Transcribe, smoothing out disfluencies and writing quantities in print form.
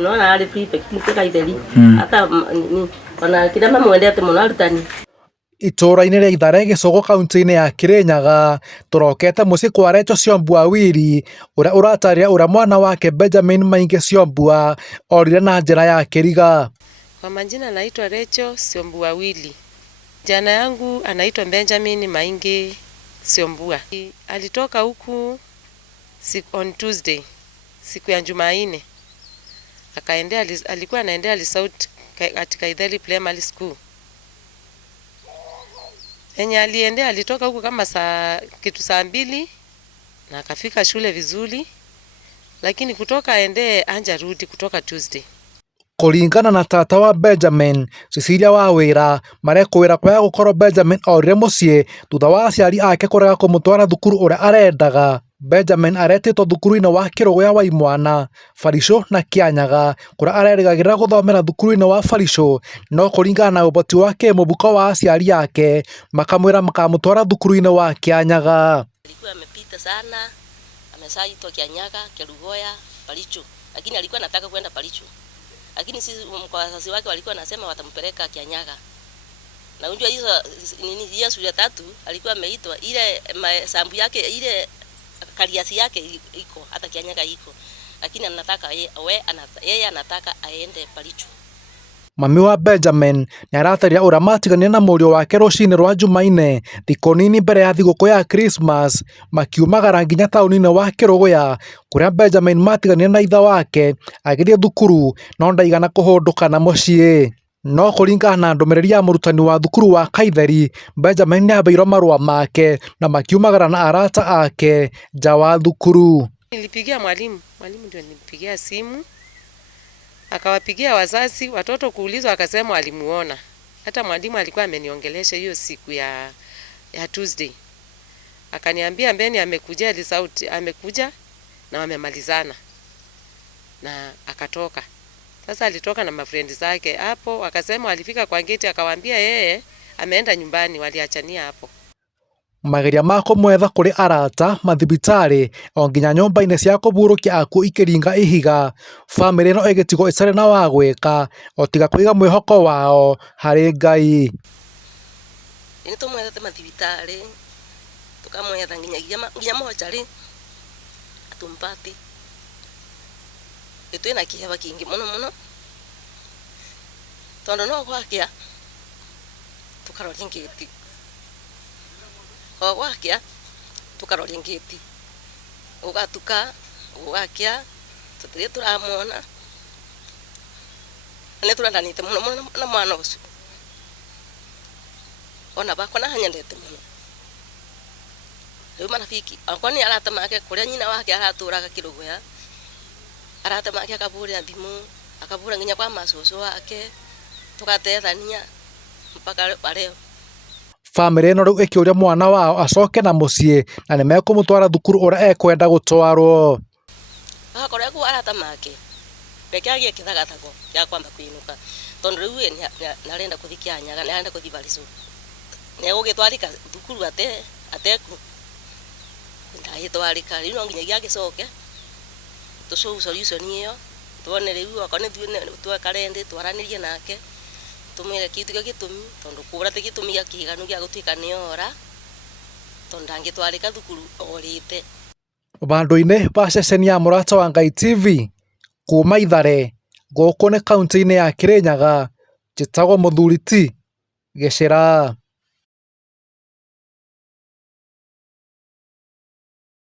unaona ali prefect mpaka itheri hata ona kila mamwendete muno arutani. Itura-inĩ rĩa Ithare Gĩcũgũ kaunti-inĩ ya Kirinyaga turokete muciĩ kwa Rachel Siombua Wili uria uratarĩria uria mwana wake Benjamin Maingi Siombua orire na njĩra ya kĩriga. Kwa majina naitwa Rachel Siombua Wili. Jana yangu anaitwa Benjamin Maingi Siombua. Alitoka huku on Tuesday, siku ya Jumanne. Alikuwa anaendea Lisauti katika Ithari Primary School. Enye aliendea alitoka huku kama saa 2 na akafika shule vizuri, lakini kutoka aende anjarudi kutoka Tuesday. Kuringana na tata wa Benjamin, Cecilia Wawira, marekwira kwaya gukorwo Benjamin orire muciĩ thutha wa aciari ake kurega kumutwara thukuru uria arendaga. Benjamin aretĩtwo thukuru-inĩ wa Kĩrũgũya wa Imwana, Barico na Kĩanyaga kuria arerĩgagĩrĩra guthomera thukuru-inĩ wa Barico, no kuringana na ũboti wa kĩmũbuko wa aciari ake makamwĩra makamũtwara thukuru-inĩ wa Kĩanyaga. Alikuwa amepita sana, amesaitwa Kĩanyaga, Kĩrũgũya, Barico, lakini alikuwa anataka kwenda Barico. Lakini sisi kwa wazazi wake walikuwa nasema watampeleka Kĩanyaga. Na unajua hizo nini shule 3 alikuwa ameitwa ile sambu yake ile kariasi yake iko hata Kĩanyaga iko, lakini anataka yeye anataka aende Barico. Mami wa Benjamin ni arataria uria matigania na mũriũ wake rũcinĩ rwa Jumaine thikũ nini mbere ya thigũkũ ya Christmas makiumagara nginya taũni-inĩ wa Kĩrũgũya kuria Benjamin matigania na ithe wake agĩthiĩ thukuru no ndaigana kũhũndũka na mũciĩ. No kuringana na ndũmĩrĩri ya mũrutani wa thukuru wa Kaitheri, Benjamin nĩ abeirwo marũa make na makiumagara na arata ake nja wa thukuru. Nilipigia mwalimu ndio nilipigia simu, akawapigia wazazi, watoto kuulizwa, akasema alimuona. Hata mwalimu alikuwa ameniongelesha hiyo siku ya Tuesday. Akaniambia Mbeni amekuja Lisauti, amekuja na wamemalizana na akatoka. Sasa alitoka na mafrendi zake hapo, akasema alifika kwa gate akawaambia yeye ameenda nyumbani, waliachania hapo. Mageria ma kũmwetha kũrĩ arata, mathibitarĩ o nginya nyũmba-inĩ cia kũburũkia akuũ ikĩringa ihiga, bamĩrĩ ĩno ĩgĩtigwo ĩtarĩ na wa gwĩka o tiga kũiga mwĩhoko wao harĩ Ngai. Nĩ tũmwethete mathibitarĩ, tukamwetha nginya mocarĩ atumpati. Twĩna kĩheba kĩingĩ mũno tondũ no gwakĩa tukaroria ngĩti, o gwakĩa tukaroria ngĩti, ũgatuka ũgakĩa tũtirĩ tũramwona, nĩ tũrandanĩte mũno na mwana ũcio, ona bakwa nahanyendete mũno. Rĩu marafiki akwa nĩ arata make kũrĩa nyina wake aratũraga Kĩrũgũya, arata make akabũrĩra thimũ, akabũra nginya kwa macũcũ wake, tugatethania mpaka leo. Bamĩrĩ ĩno rĩu ĩkĩũria mwana wao acoke na mũciĩ na nĩ mekũmũtwara thukuru ũrĩa ekwenda gũtwarwo. Agakorwo kwa arata make reke agĩe kĩthagathago gĩa kwamba kũinũka tondũ rĩu nĩarenda gũthiĩ Kĩanyaga, nĩarenda gũthiĩ Barico, nĩegũgĩtwarĩka thukuru ateku ndagĩtwarĩka, rĩu no nginyagia agĩcoke tũcoe solution ĩyo tuone rĩu okorwo nĩ twekarendi twaranĩrie nake tumwĩre kĩtu gĩtũmi tondũ kũra ti gĩtũmi gĩa kĩiganu gĩa gũtuĩka nĩora tondũ ndangĩtwarĩka thukuru orĩte. Bandũ-inĩ ba ceceni ya Mũrata wa Ngai TV kuma Ithare gũkũ nĩ kaunti-inĩ ya Kirinyaga, njĩtagwo Mũthuri T Gĩchĩra.